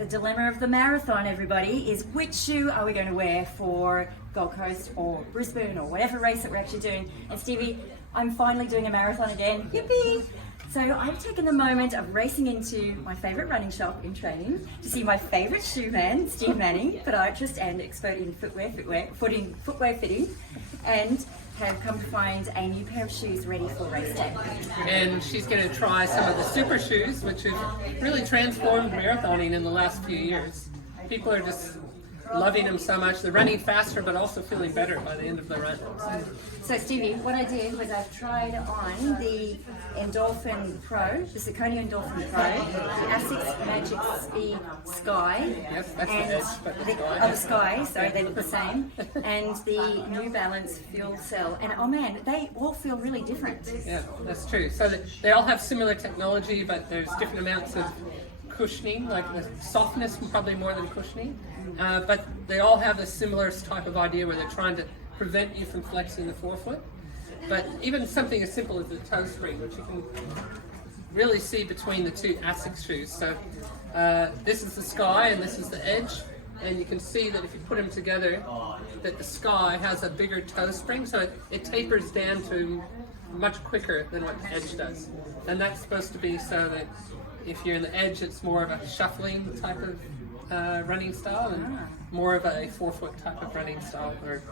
The dilemma of the marathon, everybody, is which shoe are we going to wear for Gold Coast or Brisbane or whatever race that we're actually doing. And Stevie, I'm finally doing a marathon again. Yippee! So I've taken the moment of racing into my favourite running shop in training to see my favourite shoe man, Steve Manning, podiatrist and expert in footwear fitting, and have come to find a new pair of shoes ready for race day. And she's going to try some of the super shoes, which have really transformed marathoning in the last few years. People are just loving them so much. They're running faster, but also feeling better by the end of the run. So Stevie, what I did was I've tried on the Endorphin Pro, the Zirconia Endorphin Pro, the Asics Magic Speed Sky, Yes, that's and the edge, but the Sky. the Sky, sorry, they look the same, and the New Balance Fuel Cell. And oh man, they all feel really different. Yeah, that's true. So they all have similar technology, but there's different amounts of cushioning, like the softness probably more than cushioning. But they all have a similar type of idea where they're trying to prevent you from flexing the forefoot. But even something as simple as the toe spring, which you can really see between the two Asics shoes. So this is the Sky and this is the Edge. And you can see that if you put them together, that the Sky has a bigger toe spring, so it tapers down to much quicker than what the Edge does. And that's supposed to be so that if you're in the Edge, it's more of a shuffling type of running style and more of a forefoot type of running style, or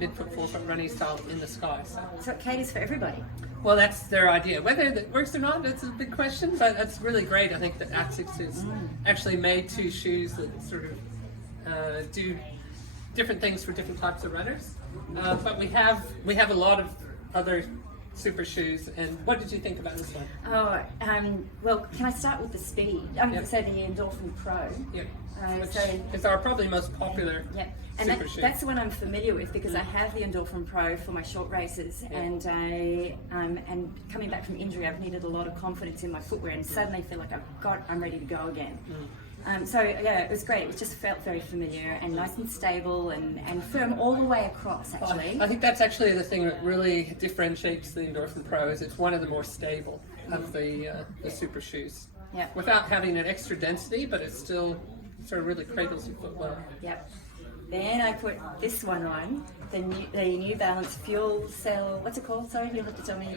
midfoot, forefoot running style in the Sky. So it caters for everybody. Well, that's their idea. Whether that works or not, that's a big question, but that's really great. I think that Asics has actually made two shoes that sort of do different things for different types of runners. But we have a lot of other super shoes. And what did you think about this one? Oh, well, can I start with the speed? Yep. So the Endorphin Pro. Yep. Which So is our probably most popular and super shoe. that's the one I'm familiar with because I have the Endorphin Pro for my short races, and and coming back from injury, I've needed a lot of confidence in my footwear, and suddenly feel like I'm ready to go again. So yeah, it was great. It just felt very familiar and nice and stable and firm all the way across. Actually, I think that's actually the thing that really differentiates the Endorphin Pro is it's one of the more stable of the super shoes. Yeah. Without having an extra density, but it still sort of really cradles your foot well. Yep. Then I put this one on, the New Balance Fuel Cell. What's it called? Sorry, you'll have to tell me.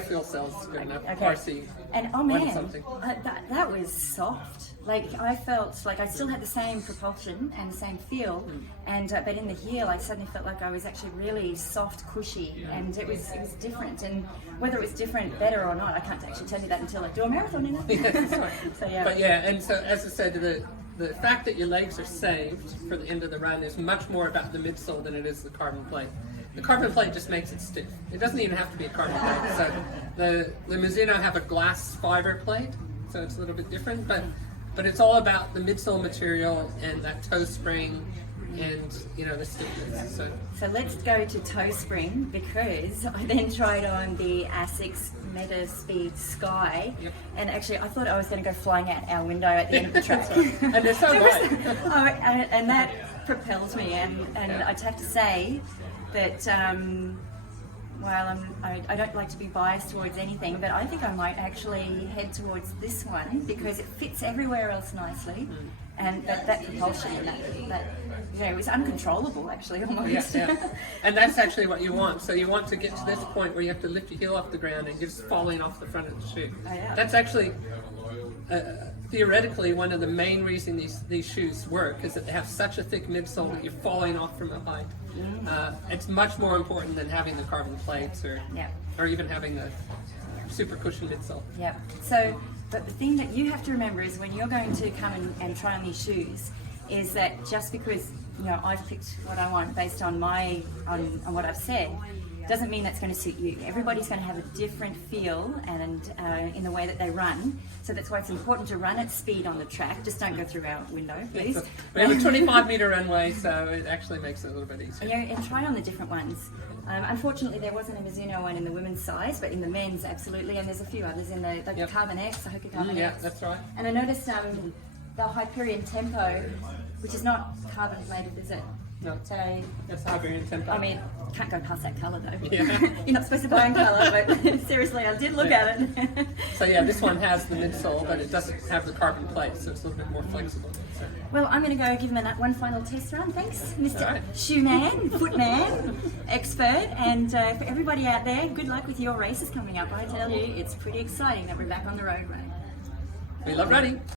Fuel cells, good enough. Okay. RC. And oh man, something. that was soft. Like I felt like I still had the same propulsion and the same feel, and but in the heel I suddenly felt like I was actually really soft, cushy, and it was different. And whether it was different, better or not, I can't actually tell you that until I do a marathon in it. Yeah, that's right. So yeah. But yeah, and so as I said, the fact that your legs are saved for the end of the run is much more about the midsole than it is the carbon plate. The carbon plate just makes it stiff. It doesn't even have to be a carbon plate. So the Mizuno have a glass fiber plate, so it's a little bit different, but it's all about the midsole material and that toe spring and the stiffness. So let's go to toe spring, because I then tried on the Asics Meta Speed Sky, and actually I thought I was going to go flying out our window at the end of the track. And they're so light. And that propelled me, and I'd have to say that while I don't like to be biased towards anything, but I think I might actually head towards this one because it fits everywhere else nicely, and that propulsion and that it was uncontrollable actually almost. Yeah. And that's actually what you want. So you want to get to this point where you have to lift your heel off the ground and just falling off the front of the shoe. Oh, yeah. That's actually theoretically one of the main reasons these shoes work is that they have such a thick midsole that you're falling off from a height. It's much more important than having the carbon plates or even having the super cushion midsole. Yep. So, but the thing that you have to remember is when you're going to come and try on these shoes, is that just because I've picked what I want based on on what I've said, doesn't mean that's going to suit you. Everybody's going to have a different feel and in the way that they run. So that's why it's important to run at speed on the track. Just don't go through our window, please. We have a 25-meter runway, so it actually makes it a little bit easier. And try on the different ones. Unfortunately, there wasn't a Mizuno one in the women's size, but in the men's, absolutely. And there's a few others in the Carbon X, the Hoka Carbon Yeah, X. that's right. And I noticed the Hyperion Tempo, which is not carbon plated, is it? No. So, That's Iberian temper. I mean, can't go past that colour though. Yeah. You're not supposed to buy in colour, but seriously, I did look at it. So yeah, this one has the midsole, but it doesn't have the carbon plate, so it's a little bit more flexible. So. Well, I'm going to go give him one final test run. Thanks, Mr. All right. Shoeman, footman, expert. And for everybody out there, good luck with your races coming up. I tell you, it's pretty exciting that we're back on the roadway. We love running.